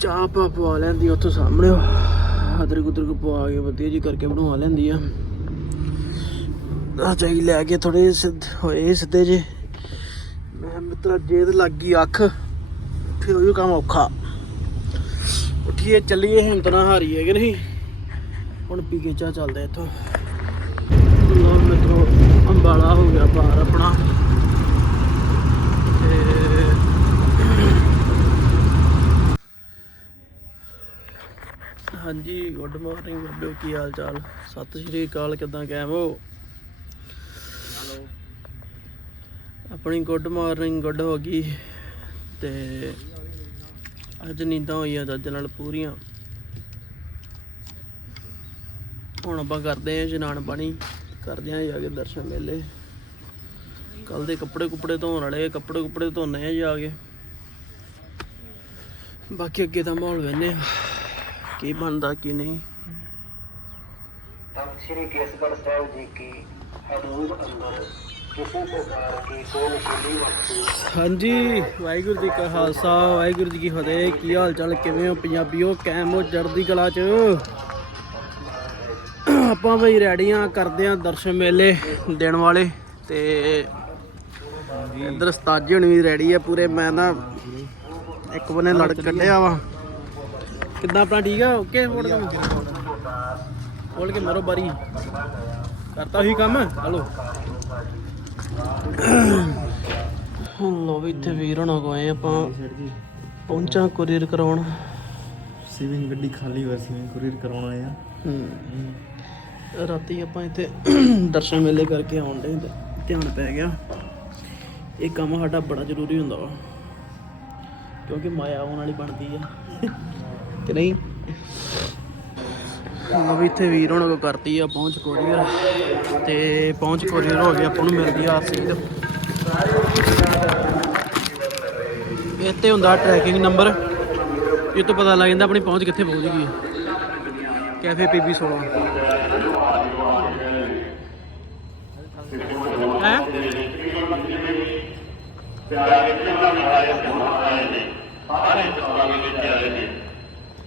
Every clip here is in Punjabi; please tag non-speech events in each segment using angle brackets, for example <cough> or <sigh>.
ਚਾਹ ਪਾ ਪਵਾ ਲੈਂਦੀ ਉੱਥੋਂ ਸਾਹਮਣੇ। ਅਦਰਕ ਉਦਰਕ ਪਵਾ ਕੇ ਵਧੀਆ ਜੀ ਕਰਕੇ ਬਣਵਾ ਲੈਂਦੀ ਆ। ਆ ਚਾਹੀ ਲੈ ਕੇ ਥੋੜੇ ਹੋਏ ਸਿੱਧੇ ਜੇ ਮੈਂ ਮਿੱਤਰਾ, ਜੇ ਤੇ ਲੱਗ ਗਈ ਅੱਖ, ਫਿਰ ਉਹ ਕੰਮ ਔਖਾ। ਉੱਠੀਏ, ਚੱਲੀਏ ਹਿੰਮਤ ਨਾ ਹਾਰੀ ਹੈ ਕਿ ਨਹੀਂ। ਹੁਣ ਪੀ ਕੇ ਚਾਹ ਚੱਲਦੇ ਇੱਥੋਂ। ਲੋ ਮਿੱਤਰੋ, ਅੰਬਾਲਾ ਹੋ ਗਿਆ ਬਾਹਰ ਆਪਣਾ। ਤੇ ਹਾਂਜੀ ਗੁੱਡ ਮਾਰਨਿੰਗ ਬਾਬਿਓ ਕੀ ਹਾਲ ਚਾਲ? ਸਤਿ ਸ਼੍ਰੀ ਅਕਾਲ ਕਿਦਾਂ ਕਾਇਮ ਹੋ? ਆਪਣੀ ਗੁੱਡ ਮਾਰਨਿੰਗ ਗੁੱਡ ਹੋ ਗਈ। ਤੇ ਅੱਜ ਨੀਂਦਾਂ ਹੋਈਆਂ ਚੱਜ ਨਾਲ ਪੂਰੀਆਂ। ਹੁਣ ਆਪਾਂ ਕਰਦੇ ਆਂ ਇਸ਼ਨਾਨ ਪਾਣੀ ਕਰਦੇ ਆਂ ਜਾ ਕੇ ਦਰਸ਼ਨ ਮੇਲੇ। ਕੱਲ ਦੇ ਕੱਪੜੇ ਕੁਪੜੇ ਧੋਣ ਵਾਲੇ ਕੱਪੜੇ ਕੁਪੜੇ ਧੋਣੇ ਆ ਜਾ ਕੇ। ਬਾਕੀ ਅੱਗੇ ਦਾ ਮਾਹੌਲ ਵੇਨੇ ਕੀ ਬਣਦਾ ਕੀ ਨਹੀਂ? ਤਖਤ ਸ੍ਰੀ ਕੇਸਗੜ੍ਹ ਸਾਹਿਬ ਜੀ ਕੀ ਹਦੂਦ ਅੰਦਰ ਕਿਸੇ ਪ੍ਰਕਾਰ ਕੀ ਕੋਈ ਨਸ਼ੀਲੀ ਵਸਤੂ ਹਾਂਜੀ ਵਾਹਿਗੁਰੂ ਜੀ ਕਾ ਖਾਲਸਾ ਵਾਹਿਗੁਰੂ ਜੀ ਕੀ ਫਤਿਹ। ਕੀ ਹਾਲ ਚਾਲ ਕਿਵੇਂ ਹੋ ਪੰਜਾਬੀਓ? ਕਾਇਮ ਹੋ ਚੜ੍ਹਦੀ ਕਲਾ ਚ? ਆਪਾਂ ਬਈ ਰੈਡੀਆਂ ਕਰਦੇ ਆ ਦਰਸ਼ਨ ਮੇਲੇ ਦੇਣ ਵਾਲੇ ਤੇ ਇੱਧਰ ਉਸਤਾਦ ਹੁਣ ਵੀ ਰੈਡੀ ਆ ਪੂਰੇ। ਮੈਂ ਨਾ ਇੱਕ ਬਨੇ ਲੜ ਕੱਢਿਆ ਵਾ। ਕਿੱਦਾਂ ਆਪਣਾ ਠੀਕ ਆ? ਓਕੇ ਫੋੜ ਕੰਮ ਖੋਲ ਕੇ ਮਾਰੋ ਬਾਰੀ। ਕਰਤਾ ਉਹੀ ਕੰਮ? ਹਲੋ। ਹੁਣ ਲੋ ਵੀ ਇੱਥੇ ਵੀਰ ਹੋਣਾ ਕੋਏ ਆਪਾਂ। ਪਹੁੰਚਾਂ ਕੁਰੀਅਰ ਕਰਾਉਣ। ਸਿਵਿੰਗ ਗੱਡੀ ਖਾਲੀ ਹੋਈ ਸਿਵਿੰਗ ਕੁਰੀਅਰ ਕਰਾਉਣ ਆ। ਹੂੰ। ਰਾਤੀ ਆਪਾਂ ਇੱਥੇ ਦਰਸ਼ਨ ਮੇਲੇ ਕਰਕੇ ਆਉਣ ਦੇ ਧਿਆਨ ਪੈ ਗਿਆ। ਇਹ ਕੰਮ ਸਾਡਾ ਬੜਾ ਜ਼ਰੂਰੀ ਹੁੰਦਾ ਵਾ। ਕਿਉਂਕਿ ਮਾਇਆ ਆਉਣ ਵਾਲੀ ਬਣਦੀ ਆ। ਕਿ ਨਹੀਂ? ਉਹ ਵੀ ਇੱਥੇ ਵੀਰ ਹੋਣਾ ਕੋ ਕਰਤੀ ਆ ਪਹੁੰਚ ਕੋਰੀਅਰ ਤੇ ਪਹੁੰਚ ਕੋਰੀਅਰ ਹੋ ਗਿਆ ਆਪਾਂ ਨੂੰ ਮਿਲਦੀ ਆ ਰਸੀਦ ਇੱਥੇ ਹੁੰਦਾ ਟਰੈਕਿੰਗ ਨੰਬਰ ਇਹ ਤੋਂ ਪਤਾ ਲੱਗ ਜਾਂਦਾ ਆਪਣੀ ਪਹੁੰਚ ਕਿੱਥੇ ਪਹੁੰਚ ਗਈ ਹੈ ਕੈਫੇ ਪੀਬੀ 16 ਹੈ?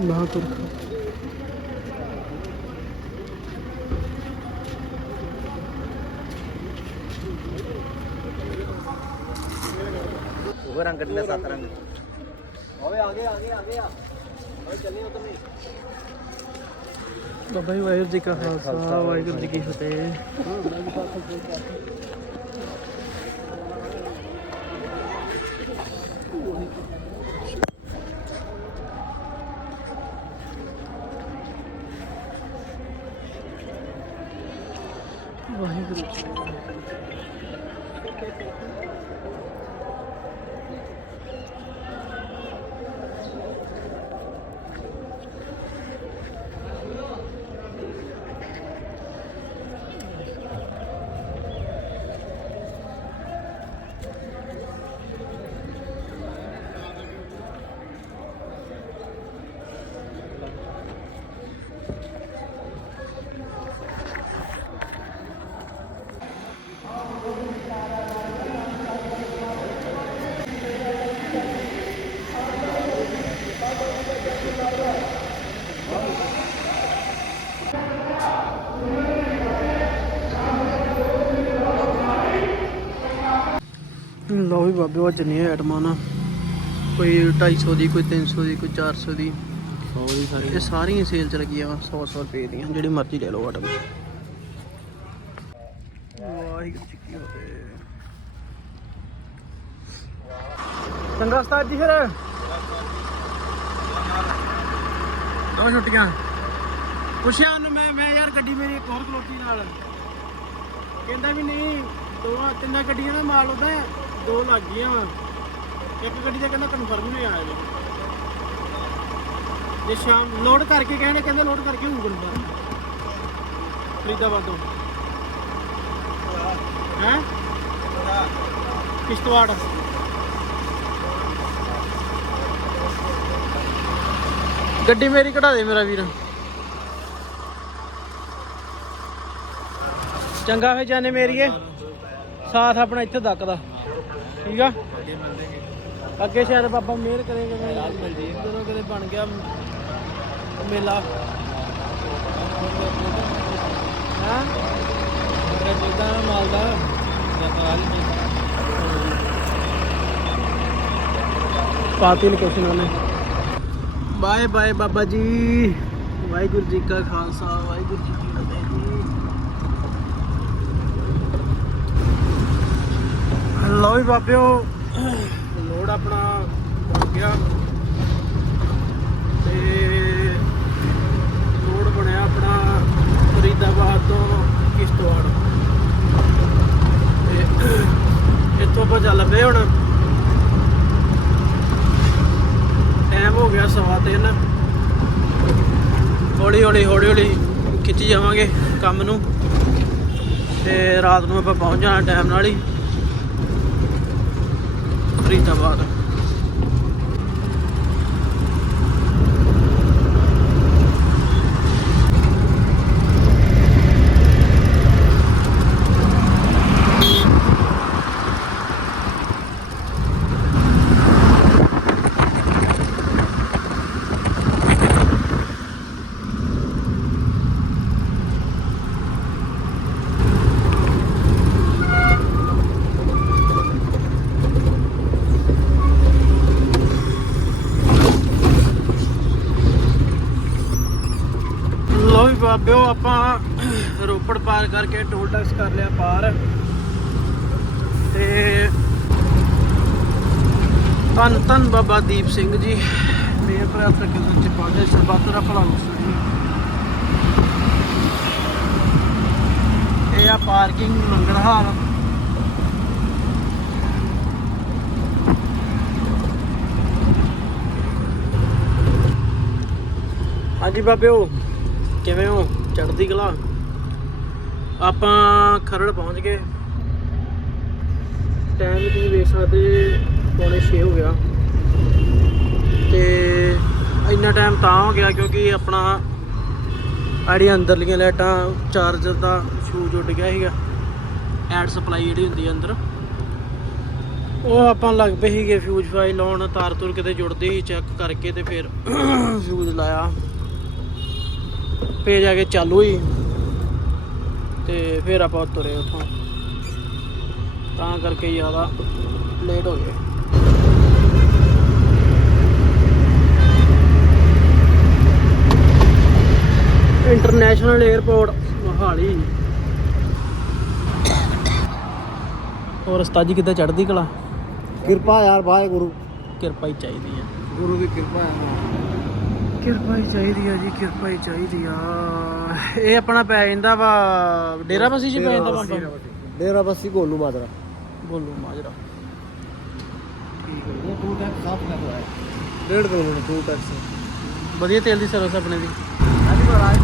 नहा कर रंग कटले रंग। आगे आगे आगे आ चलने ਬਾਬਾ ਜੀ ਵਾਹਿਗੁਰੂ ਜੀ ਕਾ ਖਾਲਸਾ ਵਾਹਿਗੁਰੂ ਜੀ ਕੀ ਫਤਿਹ ਵਾਹਿਗੁਰੂ ਜੀ ਲਓ ਵੀ ਬਾਬੇ ਉਹ ਚੰਨੀਆਂ ਆਈਟਮਾਂ ਨਾ ਕੋਈ 250 ਦੀ ਕੋਈ 300 ਦੀ ਕੋਈ 400 ਦੀ। 100 ਦੀ ਸਾਰੀ ਇਹ ਸਾਰੀਆਂ ਸੇਲ ਚ ਲੱਗੀਆਂ 100 100 ਰੁਪਏ ਦੀਆਂ ਜਿਹੜੀ ਮਰਜ਼ੀ ਲੈ ਲਓ ਆਟਮ ਵਾਹਿਗੁਰੂ ਜੀ ਕੀ ਫਤਿਹ। ਚੰਗਾ ਉਸਤਾਦ ਜੀ ਫਿਰ। ਦੋ ਛੁੱਟੀਆਂ। ਪੁੱਛਿਆ ਉਹਨੂੰ ਮੈਂ ਮੈਂ ਯਾਰ ਗੱਡੀ ਮੇਰੀ ਇੱਕ ਹੋਰ ਖਲੋਤੀ ਨਾਲ। ਕਹਿੰਦਾ ਵੀ ਨਹੀਂ ਦੋਵਾਂ ਤਿੰਨਾਂ ਗੱਡੀਆਂ ਦਾ ਮਾਲ ਉਹਦਾ ਦੋ ਲੱਗ ਗਈਆਂ ਵਾ। ਇੱਕ ਗੱਡੀ ਦਾ ਕਹਿੰਦਾ ਕਨਫਰਮ ਨਹੀਂ ਆਇਆ ਜੀ। ਜੇ ਸ਼ਾਮ ਲੋਡ ਕਰਕੇ ਕਹਿੰਦੇ ਕਹਿੰਦੇ ਲੋਡ ਕਰਕੇ ਹੋਊ ਕਨਫਰਮ ਫਰੀਦਾਬਾਦ ਤੋਂ। ਹੈ? ਕਿਸ਼ਤਵਾੜ। ਗੱਡੀ ਮੇਰੀ ਕਢਾ ਦੇ ਮੇਰਾ ਵੀਰ। ਚੰਗਾ ਫੇ ਜਾਨੇ ਮੇਰੀਏ। ਸਾਥ ਆਪਣਾ ਇੱਥੇ ਤੱਕ ਦਾ ਠੀਕ ਆ? ਅੱਗੇ ਸ਼ਾਇਦ ਬਾਬਾ ਮਿਹਰ ਕਰੇਗਾ ਮੈਂ ਜਦੋਂ ਕਿਤੇ ਬਣ ਗਿਆ ਮੇਲਾ। ਹਾਂ? ਮੇਰਾ ਜਿੱਦਾਂ ਮਾਲ ਦਾ ਪਾਤੀ ਲੋਕੇਸ਼ਨ ਉਹਨੇ। Bye bye Baba ji. ਵਾਹਿਗੁਰੂ ਜੀ ਕਾ ਖਾਲਸਾ ਵਾਹਿਗੁਰੂ ਜੀ ਕੀ ਫਤਿਹ ਲਓ ਜੀ ਬਾਬਿਓ। ਲੋਡ ਆਪਣਾ ਬਣ ਗਿਆ। ਤੇ ਲੋਡ ਬਣਿਆ ਆਪਣਾ ਫਰੀਦਾਬਾਦ ਤੋਂ ਕਿਸ਼ਤਵਾੜ। ਤੇ ਇੱਥੋਂ ਆਪਾਂ ਚੱਲ ਪਏ ਹੁਣ। ਟਾਈਮ ਹੋ ਗਿਆ ਸਵਾ ਤਿੰਨ। ਹੌਲੀ ਹੌਲੀ ਹੌਲੀ ਹੌਲੀ ਖਿੱਚੀ ਜਾਵਾਂਗੇ ਕੰਮ ਨੂੰ। ਤੇ ਰਾਤ ਨੂੰ ਆਪਾਂ ਪਹੁੰਚ ਜਾਣਾ ਟਾਈਮ ਨਾਲ ਹੀ। ਫਰੀਦਾਬਾਦ ਲੋ ਵੀ ਬਾਬਿਓ, ਆਪਾਂ ਰੋਪੜ ਪਾਰ ਕਰਕੇ ਟੋਲ ਟੈਕਸ ਕਰ ਲਿਆ ਪਾਰ। ਤੇ ਧੰਨ ਧੰਨ ਬਾਬਾ ਦੀਪ ਸਿੰਘ ਜੀ, ਮੇਰੇ ਪ੍ਰਾਪਤ ਕਿਸਮ ਚ ਪਹੁੰਚੇ ਸਰਬੱਤ ਦਾ ਭਲਾ ਵਸੂ ਇਹ ਆ ਪਾਰਕਿੰਗ ਮੰਗਲ ਹਾਲ। ਹਾਂਜੀ ਬਾਬਿਓ ਕਿਵੇਂ ਹੋ? ਚੜ੍ਹਦੀ ਕਲਾ? ਆਪਾਂ ਖਰੜ ਪਹੁੰਚ ਗਏ। ਟਾਈਮ ਤੁਸੀਂ ਵੇਖ ਸਕਦੇ ਪੌਣੇ 6 ਹੋ ਗਿਆ। ਤੇ ਇੰਨਾ ਟਾਈਮ ਤਾਂ ਹੋ ਗਿਆ ਕਿਉਂਕਿ ਆਪਣਾ ਆੜੀ ਅੰਦਰਲੀਆਂ ਲਾਈਟਾਂ ਚਾਰਜਰ ਦਾ ਫਿਊਜ਼ ਉੱਡ ਗਿਆ ਸੀਗਾ। ਐਡ ਸਪਲਾਈ ਜਿਹੜੀ ਹੁੰਦੀ ਹੈ ਅੰਦਰ। ਉਹ ਆਪਾਂ ਲੱਗ ਪਏ ਸੀਗੇ ਫਿਊਜ਼ ਫਾਈ ਲਾਉਣ ਤਾਰ ਤੁਰ ਕਿਤੇ ਜੁੜਦੀ ਸੀ ਚੈੱਕ ਕਰਕੇ ਤੇ ਫਿਰ <coughs> ਫਿਊਜ਼ ਲਾਇਆ। ਫੇਰ ਜਾ ਕੇ ਚਾਲੂ ਹੋਈ। ਤੇ ਫਿਰ ਆਪਾਂ ਤੁਰੇ ਉੱਥੋਂ। ਤਾਂ ਕਰਕੇ ਜ਼ਿਆਦਾ ਲੇਟ ਹੋ ਗਏ। International airport Mohali. ਹੋਰ ਉਸਤਾਦ ਜੀ ਕਿੱਦਾਂ ਚੜ੍ਹਦੀ ਕਲਾ? ਕਿਰਪਾ ਯਾਰ ਵਾਹਿਗੁਰੂ। ਕਿਰਪਾ ਹੀ ਚਾਹੀਦੀ ਹੈ। ਗੁਰੂ ਦੀ ਕਿਰਪਾ ਹੈ। ਕਿਰਪਾ ਹੀ ਚਾਹੀਦੀ ਆ ਜੀ ਕਿਰਪਾ ਹੀ ਚਾਹੀਦੀ ਆ। ਇਹ ਆਪਣਾ ਪੈ ਜਾਂਦਾ ਵਾ ਡੇਰਾ ਬਸੀ ਚ ਪੈ ਜਾਂਦਾ ਵਾ ਡੇਰਾ ਬੱਸੀ ਗੋਲੂ ਮਾਜਰਾ। ਗੋਲੂ ਮਾਜਰਾ। ਠੀਕ ਹੈ ਇਹ ਟੂ ਟੈਕਸ ਸਾਫ਼ ਕਰ ਰਹਾ ਹੈ ਡੇਢ ਕਿਲੋਮੀਟਰ ਟੂ ਟੈਕਸ। ਵਧੀਆ ਤੇਲ ਦੀ ਸਰਵਿਸ ਆਪਣੇ ਦੀ। ਹਾਂਜੀ ਮਹਾਰਾਜ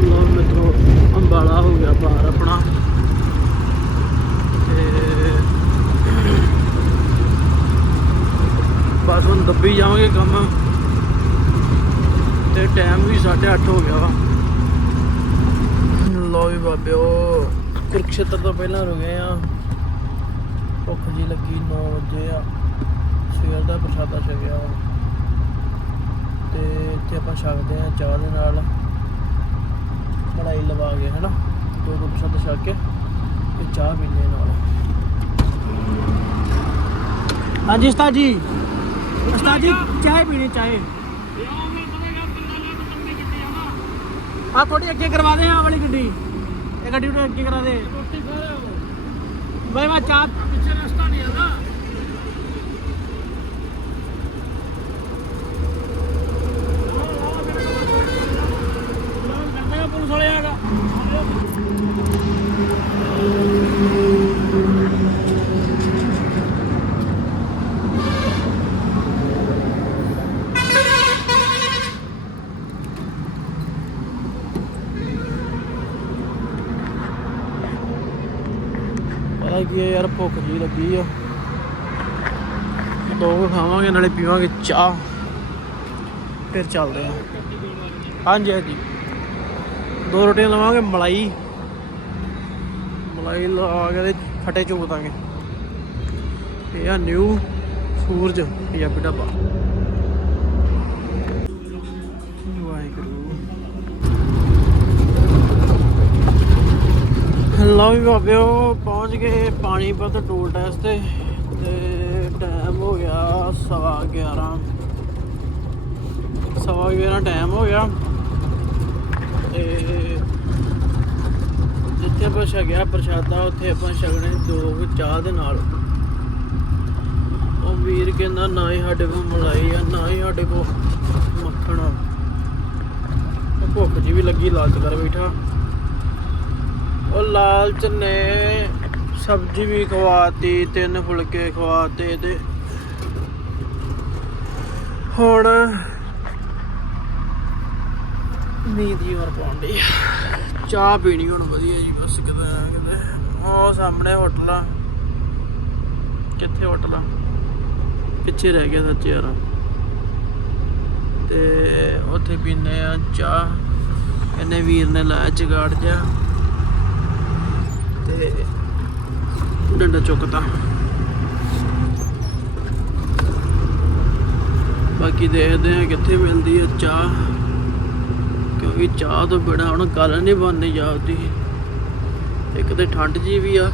ਲੋ ਮਿੱਤਰੋ ਅੰਬਾਲਾ ਹੋ ਗਿਆ ਬਾਹਰ ਆਪਣਾ ਤੇ ਬਸ ਹੁਣ ਦੱਬੀ ਜਾਵਾਂਗੇ ਕੰਮ। ਤੇ ਟਾਈਮ ਵੀ 8:30 ਹੋ ਗਿਆ ਵਾ। ਲੋ ਵੀ ਬਾਬਿਓ, ਕੁਰਕਸ਼ੇਤਰ ਤੋਂ ਪਹਿਲਾਂ ਰੁਕੇ ਆ। ਭੁੱਖ ਜੀ ਲੱਗੀ 9 ਵਜੇ ਆ। ਸਵੇਰ ਦਾ ਪ੍ਰਸ਼ਾਦਾ ਛਕਿਆ ਵਾ। ਤੇ ਇੱਥੇ ਆਪਾਂ ਛਕਦੇ ਆ ਚਾਹ ਦੇ ਨਾਲ। ਮਲਾਈ ਲਵਾ ਕੇ, ਹੈਨਾ? ਦੋ ਦੋ ਪ੍ਰਸ਼ਾਦਾ ਛਕ ਕੇ ਤੇ ਚਾਹ ਪੀਣੇ ਨਾਲ। ਹਾਂਜੀ ਉਸਤਾਦ ਜੀ। उस्ताद जी चाय पीनी चाय। आप थोड़ी अग्गे करवा दे हाँ वाली गड्डी। एक गड्डी तो अग्गे करा दे। भाई, मैं चाय पीछे रास्ता नहीं आता पुलिस वाले आएगा ਕੀ ਹੈ ਯਾਰ, ਭੁੱਖ ਜੀ ਲੱਗੀ ਆ। ਦੋ ਖਾਵਾਂਗੇ, ਨਾਲੇ ਪੀਵਾਂਗੇ ਚਾਹ। ਫਿਰ ਚੱਲਦੇ ਆ। ਹਾਂਜੀ ਹਾਂਜੀ। ਦੋ ਰੋਟੀਆਂ ਲਵਾਂਗੇ, ਮਲਾਈ। ਮਲਾਈ ਲਾ ਕੇ ਫਟੇ ਚੁੱਕ ਦਾਂਗੇ। ਇਹ ਆ ਨਿਊ ਸੂਰਜ, ਪੰਜਾਬੀ ਢਾਬਾ। ਵਾਹਿਗੁਰੂ। ਲਓ ਵੀ ਬਾਬਿਓ ਪਹੁੰਚ ਗਏ ਪਾਣੀਪਤ ਟੋਲ ਟੈਸਟ ਤੇ ਤੇ ਟਾਈਮ ਹੋ ਗਿਆ ਸਵਾ 11 ਸਵਾ 11 ਟਾਈਮ ਹੋ ਗਿਆ। ਤੇ ਜਿੱਥੇ ਆਪਾਂ ਛਕਿਆ ਪ੍ਰਸ਼ਾਦਾ, ਉੱਥੇ ਆਪਾਂ ਛਕਣੇ ਦੋ ਚਾਹ ਦੇ ਨਾਲ। ਉਹ ਵੀਰ ਕਹਿੰਦਾ, ਨਾ ਹੀ ਸਾਡੇ ਕੋਲ ਮਲਾਈ ਆ, ਨਾ ਹੀ ਸਾਡੇ ਕੋਲ ਮੱਖਣ ਆ। ਉਹ ਭੁੱਖ ਜੀ ਵੀ ਲੱਗੀ, ਲਾਲਚ ਕਰ ਬੈਠਾ। ਉਹ ਲਾਲਚ ਨੇ ਸਬਜ਼ੀ ਵੀ ਖਵਾਤੀ, ਤਿੰਨ ਫੁਲਕੇ ਖਵਾਤੇ ਤੇ ਹੁਣ ਨੀਂਦ ਹੀ ਹੋਰ ਪਾਉਂਦੀ ਚਾਹ ਪੀਣੀ ਹੁਣ ਵਧੀਆ ਜੀ, ਬਸ ਕਿਤੇ ਨਾ ਕਿਤੇ। ਉਹ ਸਾਹਮਣੇ ਹੋਟਲ। ਆ ਕਿੱਥੇ ਹੋਟਲ? ਆ ਪਿੱਛੇ ਰਹਿ ਗਿਆ ਸੱਚ ਯਾਰ। ਤੇ ਉੱਥੇ ਪੀਨੇ ਆ ਚਾਹ। ਇਹਨੇ ਵੀਰ ਨੇ ਲਾਇਆ ਜਗਾੜ ਜਾ ਤੇ ਡੰਡਾ ਚੁੱਕਤਾ। ਬਾਕੀ ਦੇਖਦੇ ਆ ਕਿੱਥੇ ਮਿਲਦੀ ਹੈ ਚਾਹ। ਕਿਉਂਕਿ ਚਾਹ ਤੋਂ ਬਿਨਾ ਹੁਣ ਗੱਲ ਨਹੀਂ ਬਣਨੀ ਜਾਂਦੀ ਇੱਕ ਤੇ ਠੰਡ ਜੀ ਵੀ ਆ।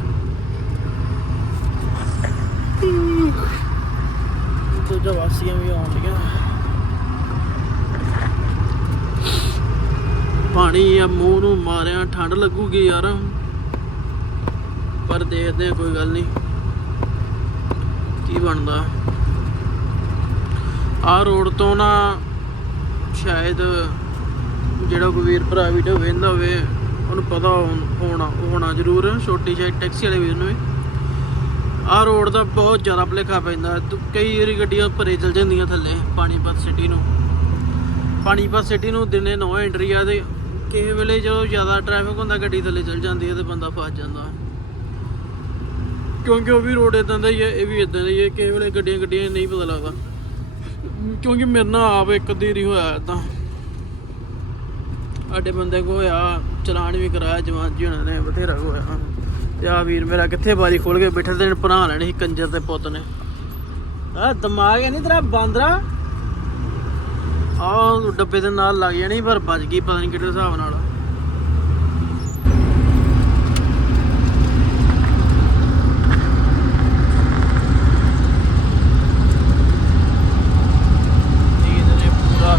ਦੂਜਾ ਵਾਸੀਆਂ ਵੀ ਆਉਂਦੀਆਂ ਪਾਣੀ ਆ ਮੂੰਹ ਨੂੰ ਮਾਰਿਆ ਠੰਡ ਲੱਗੂਗੀ ਯਾਰ। ਪਰ ਦੇਖਦੇ ਕੋਈ ਗੱਲ ਨਹੀਂ। ਕੀ ਬਣਦਾ? ਆ ਰੋਡ ਤੋਂ ਨਾ ਸ਼ਾਇਦ ਜਿਹੜਾ ਕੋਈ ਵੀਰ ਭਰਾ ਵੀਡੀਓ ਵੇਖਦਾ ਹੋਵੇ, ਉਹਨੂੰ ਪਤਾ ਹੋਣ- ਹੋਣਾ ਹੋਣਾ ਜ਼ਰੂਰ, ਛੋਟੀ ਜਿਹੀ ਟੈਕਸੀ ਵਾਲੇ ਵੀਰ ਨੂੰ ਵੀ। ਆਹ ਰੋਡ ਦਾ ਬਹੁਤ ਜ਼ਿਆਦਾ ਭੁਲੇਖਾ ਪੈਂਦਾ। ਕਈ ਵਾਰੀ ਗੱਡੀਆਂ ਭਰੇ ਚਲ ਜਾਂਦੀਆਂ ਥੱਲੇ, ਪਾਣੀਪਤ ਸਿਟੀ ਨੂੰ। ਪਾਣੀਪਤ ਸਿਟੀ ਨੂੰ ਦਿਨੇ ਨੌ ਐਂਟਰੀ ਆ ਤੇ ਕਿਸੇ ਵੇਲੇ ਜਦੋਂ ਜ਼ਿਆਦਾ ਟ੍ਰੈਫਿਕ ਹੁੰਦਾ, ਗੱਡੀ ਥੱਲੇ ਚਲ ਜਾਂਦੀ ਹੈ ਤੇ ਬੰਦਾ ਫਸ ਜਾਂਦਾ। ਕਿਉਂਕਿ ਉਹ ਵੀ ਰੋਡ ਇਦਾਂ ਦਾ ਹੀ ਹੈ, ਇਹ ਵੀ ਇਦਾਂ ਦਾ ਹੀ ਹੈ ਕਿਸੇ ਵੇਲੇ ਗੱਡੀਆਂ ਗੱਡੀਆਂ ਨਹੀਂ ਪਤਾ ਲੱਗਦਾ। ਕਿਉਂਕਿ ਮੇਰੇ ਨਾਲ ਆਪ ਇੱਕ ਅੱਧੀ ਹੋਇਆ ਇਦਾਂ ਸਾਡੇ ਬੰਦੇ ਕੋ ਹੋਇਆ, ਚਲਾਨ ਵੀ ਕਰਾਇਆ, ਜਵਾਨ ਜੀ ਉਹਨਾਂ ਨੇ, ਬਥੇਰਾ ਕੋ ਹੋਇਆ। ਤੇ ਆ ਵੀਰ ਮੇਰਾ ਕਿੱਥੇ ਬਾਰੀ ਖੋਲ ਕੇ ਬੈਠੇ, ਤੇ ਬਣਾ ਲੈਣੀ ਸੀ, ਕੰਜਰ ਦੇ ਪੁੱਤ ਨੇ। ਆ ਦਿਮਾਗ ਹੈ ਨਹੀਂ ਤੇਰਾ, ਬਾਂਦਰਾ? ਆ ਡੱਬੇ ਦੇ ਨਾਲ ਲੱਗ ਜਾਣੀ ਪਰ ਬਚ ਗਈ, ਪਤਾ ਨਹੀਂ ਕਿਹੜੇ ਹਿਸਾਬ ਨਾਲ ਨੀਂਦ ਨੇ ਪੂਰਾ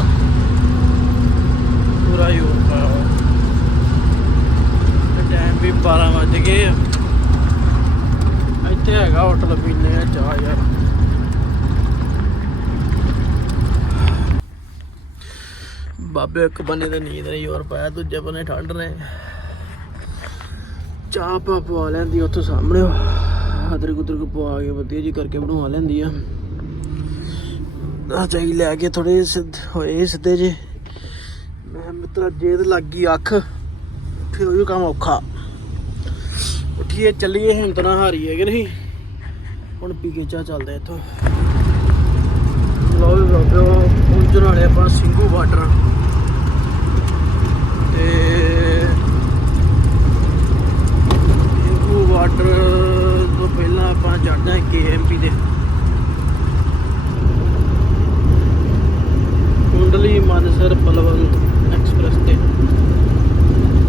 ਪੂਰਾ ਹੀ ਹੋ ਪਾਇਆ ਵਾ। ਤੇ ਟਾਈਮ ਵੀ 12 ਵੱਜ ਗਏ ਆ ਇੱਥੇ ਹੈਗਾ ਹੋਟਲ ਪੀਨੇ ਆ ਚਾਹ ਯਾਰ। ਬਾਬੇ ਇੱਕ ਬੰਨੇ ਤੇ ਨੀਂਦ ਨਹੀਂ ਹੋਰ ਪਾਇਆ, ਦੂਜੇ ਬੰਨੇ ਠੰਡ ਨੇ। ਚਾਹ ਪਾ ਪਵਾ ਲੈਂਦੀ ਉੱਥੋਂ ਸਾਹਮਣੇ। ਅਦਰ ਗੁਦਰ ਕੋ ਪਵਾ ਕੇ ਵਧੀਆ ਜੀ ਕਰਕੇ ਬਣਵਾ ਲੈਂਦੀ ਆ। ਆ ਚਾਹੀ ਲੈ ਕੇ ਥੋੜੇ ਸਿੱਧ ਹੋਏ ਸਿੱਧੇ ਜੇ ਮੈਂ ਮਿੱਤਰਾ, ਜੇ ਤੇ ਲੱਗ ਗਈ ਅੱਖ, ਫਿਰ ਉਹ ਕੰਮ ਔਖਾ। ਉੱਠੀਏ, ਚੱਲੀਏ ਹਿੰਮਤ ਨਾ ਹਾਰੀਏ ਕਿ ਨਹੀਂ। ਹੁਣ ਪੀ ਕੇ ਚੱਲਦੇ ਇੱਥੋਂ। ਲਓ ਵੀ ਬਾਬਿਓ ਪਹੁੰਚਣ ਵਾਲੇ ਆਪਾਂ ਸਿੰਘੂ ਬਾਰਡਰ ਤੇ ਸਿੰਘੂ ਬਾਰਡਰ ਤੋਂ ਪਹਿਲਾਂ ਆਪਾਂ ਚੜ੍ਹਦੇ ਹਾਂ ਕੇਐਮਪੀ ਦੇ ਕੁੰਡਲੀ ਮਾਨਸਰ ਪਲਵਲ ਐਕਸਪ੍ਰੈਸ ਤੇ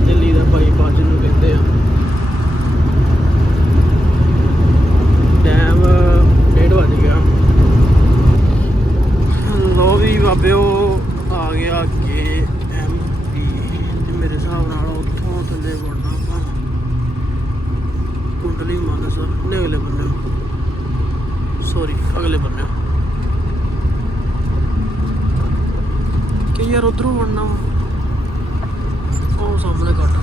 ਦਿੱਲੀ ਦਾ ਬਾਈਪਾਸ ਨੂੰ ਕਹਿੰਦੇ ਆ ਟਾਈਮ ਡੇਢ ਵੱਜ ਗਿਆ ਲੋ ਵੀ ਬਾਬਿਓ ਆ ਗਿਆ ਅੱਗੇ ਐਮਪੀ ਮੇਰੇ ਹਿਸਾਬ ਨਾਲ ਉੱਥੋਂ ਵੜਨਾ ਆਪਾਂ ਕੁੰਡਲੀ ਮਾਨਸਰ ਨੇ ਅਗਲੇ ਬੰਨੇ ਸੌਰੀ ਅਗਲੇ ਬੰਨੇ ਕਿ ਯਾਰ ਉਧਰੋਂ ਵੜਨਾ ਵਾ। ਉਹ ਸਾਹਮਣੇ ਕੱਟ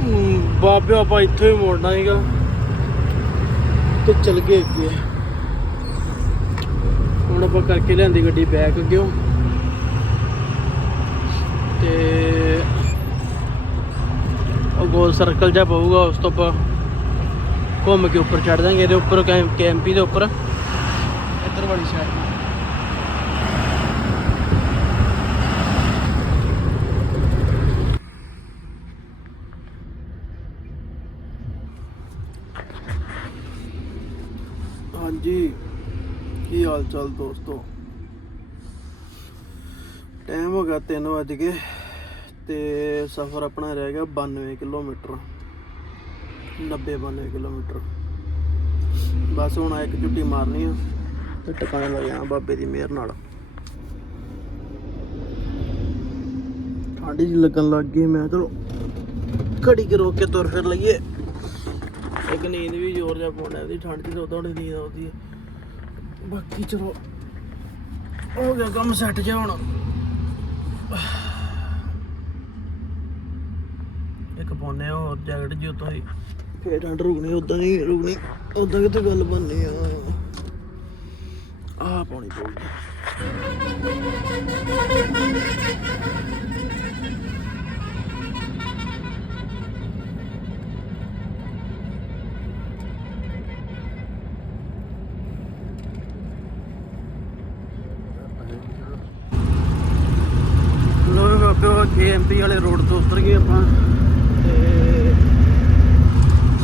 ਹਮ, ਬਾਬੇ, ਆਪਾਂ ਇੱਥੇ ਹੀ ਮੋੜਨਾ ਸੀਗਾ। ਤੇ ਚੱਲ ਗਏ ਅੱਗੇ। ਹੁਣ ਆਪਾਂ ਕਰਕੇ ਲਿਆਂਦੀ ਗੱਡੀ ਬੈਕ ਅੱਗੇ ਤੇ ਉਹ ਗੋਲ ਸਰਕਲ ਜਿਹਾ ਪਊਗਾ, ਉਸ ਤੋਂ ਆਪਾਂ ਘੁੰਮ ਕੇ ਉੱਪਰ ਚੜ ਜਾਾਂਗੇ। ਇਹਦੇ ਉੱਪਰ ਕੈਂਪੀ ਦੇ ਉੱਪਰ। ਇੱਧਰ ਵਾਲੀ ਸਾਈਡ ਹਾਂਜੀ। ਕੀ ਹਾਲ ਚਾਲ ਦੋਸਤੋ? ਟਾਈਮ ਹੋ ਗਿਆ 3 ਵਜ ਗਏ ਤੇ ਸਫ਼ਰ ਆਪਣਾ ਰਹਿ ਗਿਆ 92 ਕਿਲੋਮੀਟਰ। 90 92 ਕਿਲੋਮੀਟਰ। ਬਸ ਹੁਣ ਇੱਕ ਝੁੱਟੀ ਮਾਰਨੀ ਆ ਤੇ ਟਿਕਾਣੇ ਲੱਗ ਜਾਣਾ ਬਾਬੇ ਦੀ ਮਿਹਰ ਨਾਲ। ਠੰਡ ਜੀ ਲੱਗਣ ਲੱਗ ਗਈ, ਮੈਂ ਚਲੋ ਘੜੀ ਕੇ ਰੋਕ ਕੇ ਤੁਰ ਫਿਰ ਲਈਏ। ਇੱਕ ਨੀਂਦ ਵੀ ਜ਼ੋਰ ਜਾ ਪਾਉਣਾ ਇਹਦੀ ਠੰਡ ਚ ਉਦੋਂ ਥੋੜੀ ਨੀਂਦ ਆਉਂਦੀ ਹੈ ਬਾਕੀ ਚਲੋ, ਹੋ ਗਿਆ ਕੰਮ ਸੈੱਟ ਜਾ ਹੁਣ। ਇੱਕ ਪਾਉਨੇ ਆ ਹੋਰ ਜੈਕਟ ਜੀ ਉਤੋਂ ਹੀ ਫੇਰ ਠੰਡ ਰੁਕਣੀ ਉਦਾਂ ਹੀ ਰੁਕਣੀ ਉਦਾਂ ਕਿਤੇ ਗੱਲ ਬਣਨੀ ਆ। ਆਹ ਪਾਉਣੀ ਪਊਗੀ। ਬਾਬਿਓ ਵਾਲੇ ਰੋਡ ਤੋਂ ਉਤਰ ਗਏ ਆਪਾਂ ਤੇ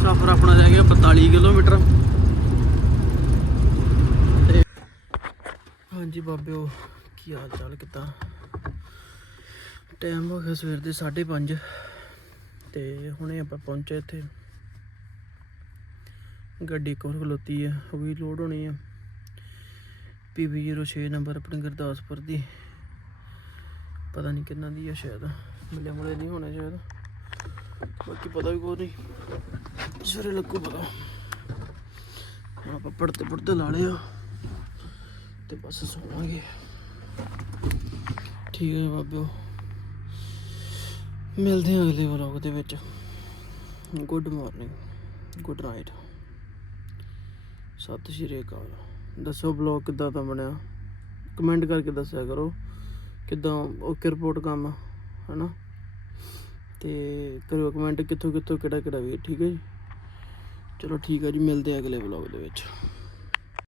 ਸਫ਼ਰ ਆਪਣਾ ਰਹਿ ਗਿਆ 42 ਕਿਲੋਮੀਟਰ। ਤੇ ਹਾਂਜੀ ਬਾਬਿਓ, ਕੀ ਹਾਲ ਚਾਲ ਕਿੱਦਾਂ? ਟਾਈਮ ਹੋ ਗਿਆ ਸਵੇਰ ਦੇ 5:30 ਤੇ ਹੁਣੇ ਆਪਾਂ ਪਹੁੰਚੇ ਇੱਥੇ। ਗੱਡੀ ਕੋਲ ਖਲੋਤੀ ਹੈ ਉਹ ਵੀ ਲੋਡ ਹੋਣੀ ਆ। PB06 ਨੰਬਰ ਆਪਣੇ ਗੁਰਦਾਸਪੁਰ ਦੀ। ਪਤਾ ਨਹੀਂ ਕਿੰਨਾ ਦੀ ਹੈ ਸ਼ਾਇਦ। ਮਿਲੇ ਮੁਲੇ ਨਹੀਂ ਹੋਣੇ ਸ਼ਾਇਦ। ਬਾਕੀ ਪਤਾ ਵੀ ਕੋਈ ਨਹੀਂ। ਸਵੇਰੇ ਲੱਗੂ ਪਤਾ। ਹੁਣ ਆਪਾਂ ਪੜਤੇ ਪੜਤੇ ਲਾ ਲਿਆ ਤੇ ਬਸ ਸੋਵਾਂਗੇ। ਠੀਕ ਹੈ ਬਾਬਿਓ। ਮਿਲਦੇ ਹਾਂ ਅਗਲੇ ਵਲੌਗ ਦੇ ਵਿੱਚ। ਗੁੱਡ ਮਾਰਨਿੰਗ ਗੁੱਡ ਨਾਈਟ ਸਤਿ ਸ਼੍ਰੀ ਅਕਾਲ। ਦੱਸੋ ਬਲੌਗ ਕਿੱਦਾਂ ਦਾ ਬਣਿਆ? ਕਮੈਂਟ ਕਰਕੇ ਦੱਸਿਆ ਕਰੋ। ਕਿੱਦਾਂ ਓਕੇ ਰਿਪੋਰਟ ਕੰਮ ਆ, ਹਨਾ? ਤੇ ਕਰਿਓ ਕਮੈਂਟ ਕਿੱਥੋਂ ਕਿੱਥੋਂ ਕਿਹੜਾ ਕਿਹੜਾ ਵੀ ਠੀਕ ਹੈ ਜੀ? ਚਲੋ ਠੀਕ ਹੈ ਜੀ, ਮਿਲਦੇ ਆ ਅਗਲੇ ਵਲੌਗ ਦੇ ਵਿੱਚ।